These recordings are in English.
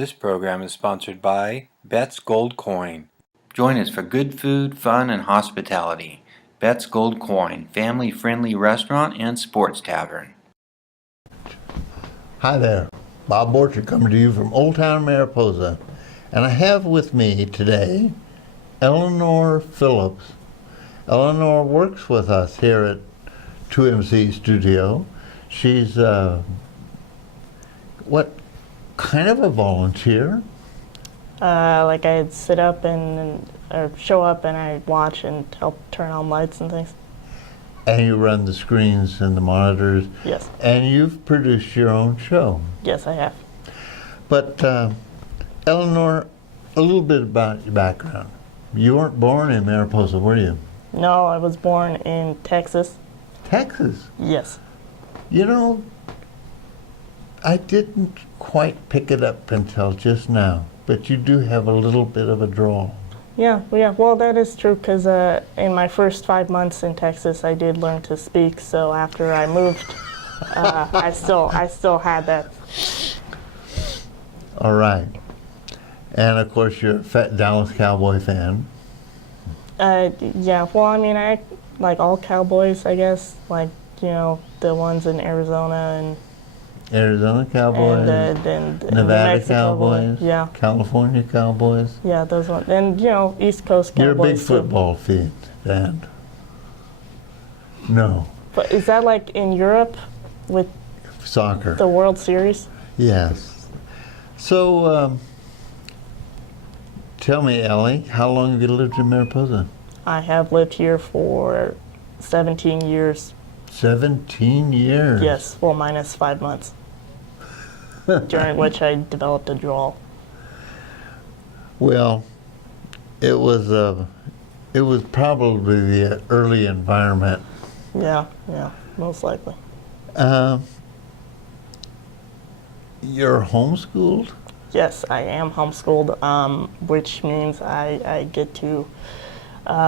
This program is sponsored by Bet's Gold Coin. Join us for good food, fun, and hospitality. Bet's Gold Coin, family-friendly restaurant and sports tavern. Hi there, Bob Borchard coming to you from Old Town Mariposa. And I have with me today Elinor Phillips. Elinor works with us here at 2MC Studio. She's what kind of a volunteer? Like I'd sit up or show up and I'd watch and help turn on lights and things. And you run the screens and the monitors. Yes. And you've produced your own show. Yes, I have. But Elinor, a little bit about your background. You weren't born in Mariposa, were you? No, I was born in Texas. Texas? Yes. You know, I didn't quite pick it up until just now, but you do have a little bit of a drawl. Yeah. Well, that is true because in my first 5 months in Texas, I did learn to speak. So after I moved, I still had that. All right. And of course, you're a Dallas Cowboy fan. Yeah. Well, I mean, I like all Cowboys, I guess. Like, you know, the ones in Arizona and Arizona Cowboys, and Nevada Mexico, Cowboys, yeah, California Cowboys. Yeah, those ones, and you know, East Coast Cowboys. You're a big too. football fan. No. But is that like in Europe with soccer? The World Series? Yes. So, tell me, Ellie, how long have you lived in Mariposa? I have lived here for 17 years. 17 years? Yes, well, minus 5 months, during which I developed a drawl. Well, it was probably the early environment. Yeah, most likely. You're homeschooled? Yes, I am homeschooled, which means I get to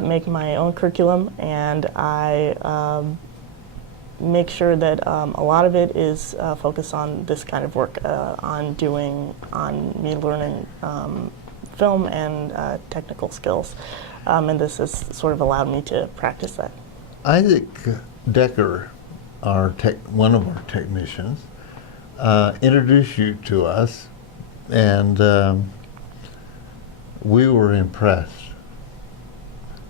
make my own curriculum, and I make sure that a lot of it is focused on this kind of work, on me learning film and technical skills, and this has sort of allowed me to practice that. Isaac Decker, one of our technicians, introduced you to us, and we were impressed.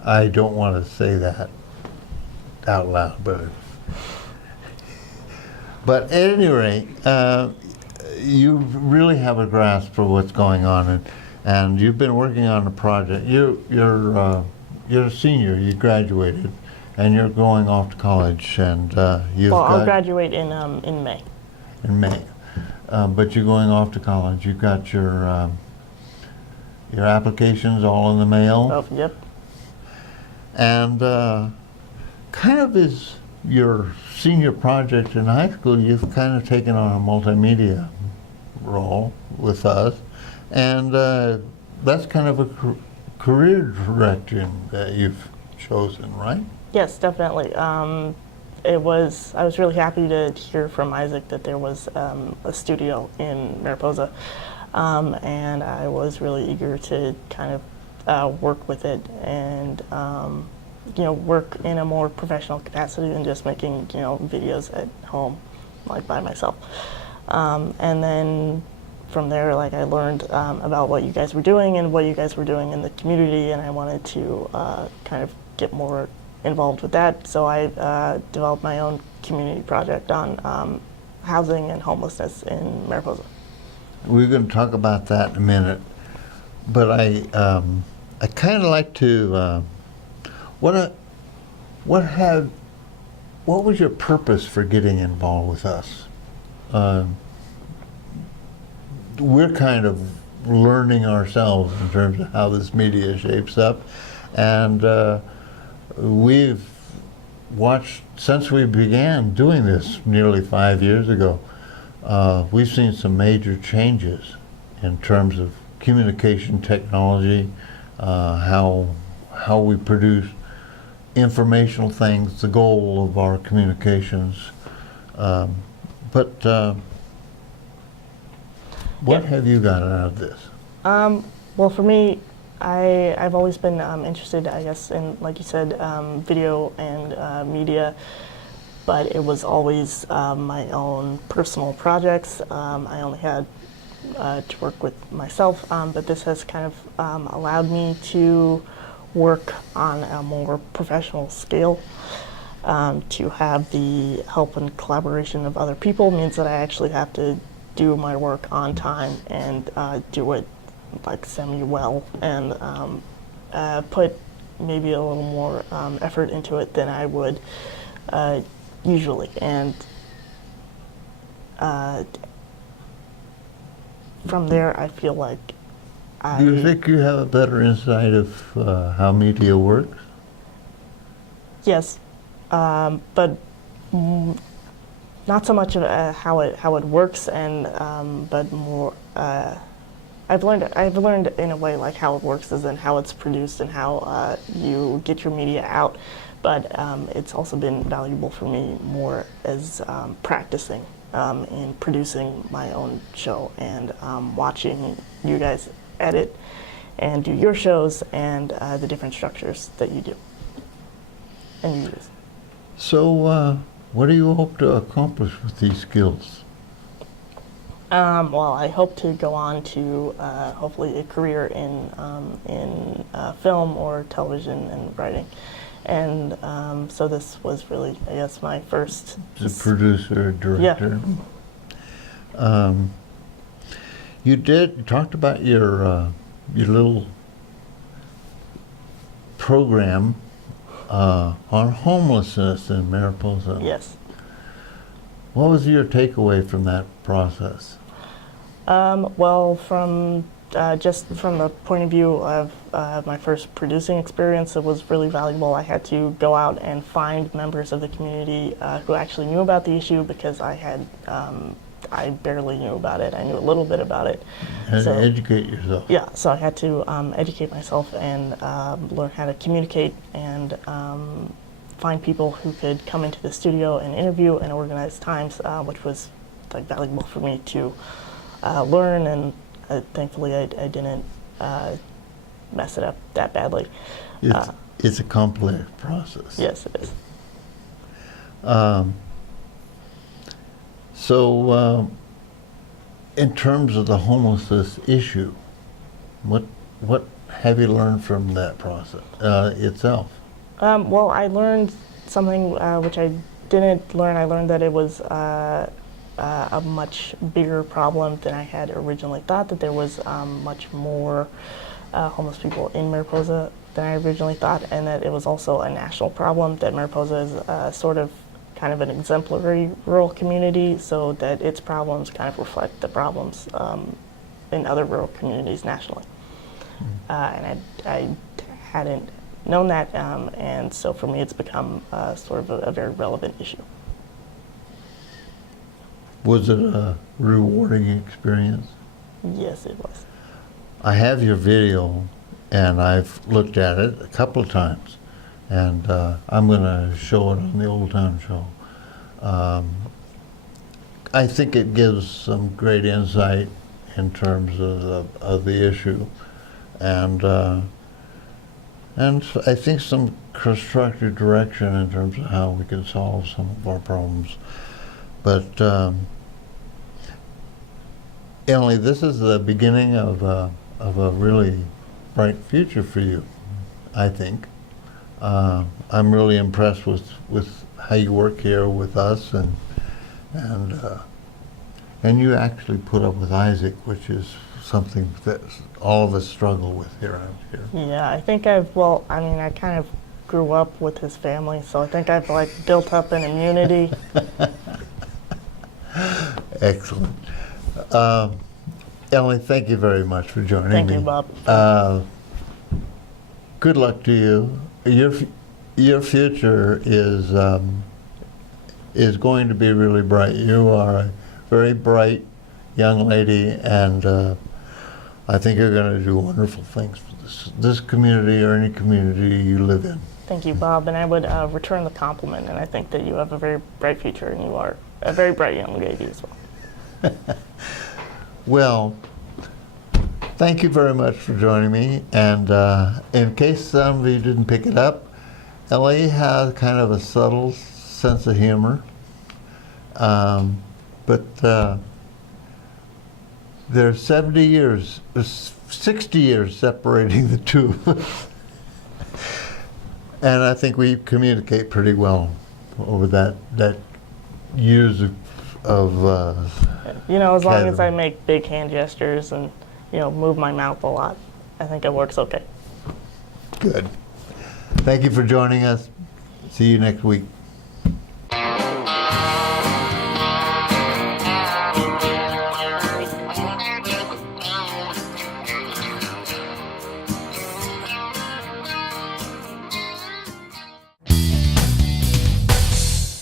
I don't want to say that out loud, but at any rate, you really have a grasp for what's going on, and you've been working on a project. You're a senior. You graduated, and you're going off to college, and I'll graduate in May. In May, but you're going off to college. You've got your applications all in the mail. Oh, yep. And kind of is your senior project in high school, you've kind of taken on a multimedia role with us, and that's kind of a career direction that you've chosen, right? Yes, definitely. I was really happy to hear from Isaac that there was a studio in Mariposa, and I was really eager to kind of work with it and work in a more professional capacity than just making, videos at home, like by myself. And then from there, like I learned about what you guys were doing and what you guys were doing in the community, and I wanted to kind of get more involved with that. So I developed my own community project on housing and homelessness in Mariposa. We're going to talk about that in a minute, but I kind of like to. What was your purpose for getting involved with us? We're kind of learning ourselves in terms of how this media shapes up, and we've watched since we began doing this nearly 5 years ago. We've seen some major changes in terms of communication technology, how we produce informational things, the goal of our communications. What Yeah. have you got out of this? Well, for me, I've always been interested, I guess, in, like you said, video and media, but it was always my own personal projects. I only had to work with myself, but this has kind of allowed me to work on a more professional scale. To have the help and collaboration of other people means that I actually have to do my work on time and do it like semi-well, and put maybe a little more effort into it than I would usually. And from there, I feel like Do you think you have a better insight of how media works? Yes, but not so much of how it works, and but more. I've learned in a way like how it works is in how it's produced and how you get your media out. But it's also been valuable for me more as practicing in producing my own show and watching you guys edit and do your shows and the different structures that you do and you use. So, what do you hope to accomplish with these skills? Well, I hope to go on to hopefully a career in film or television and writing, and so this was really, I guess, my first. As a producer, director. Yeah. You talked about your little program on homelessness in Mariposa. Yes. What was your takeaway from that process? Well, from just from the point of view of my first producing experience, it was really valuable. I had to go out and find members of the community who actually knew about the issue, because I barely knew about it. I knew a little bit about it. You had to educate yourself. Yeah, so I had to educate myself and learn how to communicate and find people who could come into the studio and interview and organize times, which was like valuable for me to learn, and thankfully I didn't mess it up that badly. It's a complex process. Yes, it is. So, in terms of the homelessness issue, what have you learned from that process itself? Well, I learned something which I didn't learn. I learned that it was a much bigger problem than I had originally thought, that there was much more homeless people in Mariposa than I originally thought, and that it was also a national problem, that Mariposa is sort of kind of an exemplary rural community, so that its problems kind of reflect the problems in other rural communities nationally. And I hadn't known that, and so for me it's become sort of a very relevant issue. Was it a rewarding experience? Yes, it was. I have your video, and I've looked at it a couple of times, and I'm going to show it on the Old Town Show. I think it gives some great insight in terms of the issue, and I think some constructive direction in terms of how we can solve some of our problems. But Ellie, this is the beginning of a really bright future for you, I think. I'm really impressed with how you work here with us, and you actually put up with Isaac, which is something that all of us struggle with around here. Yeah, I think I kind of grew up with his family, so I think I've like built up an immunity. Excellent. Ellie, thank you very much for joining me. Thank you, Bob. Good luck to you. Your future is going to be really bright. You are a very bright young lady, and I think you're going to do wonderful things for this community or any community you live in. Thank you, Bob, and I would return the compliment, and I think that you have a very bright future, and you are a very bright young lady as well. Well, thank you very much for joining me. And in case some of you didn't pick it up, Ellie has kind of a subtle sense of humor. But there's 60 years separating the two of us. And I think we communicate pretty well over that years of You know, as long as I Kevin. make big hand gestures and, you know, move my mouth a lot, I think it works okay. Good. Thank you for joining us. See you next week.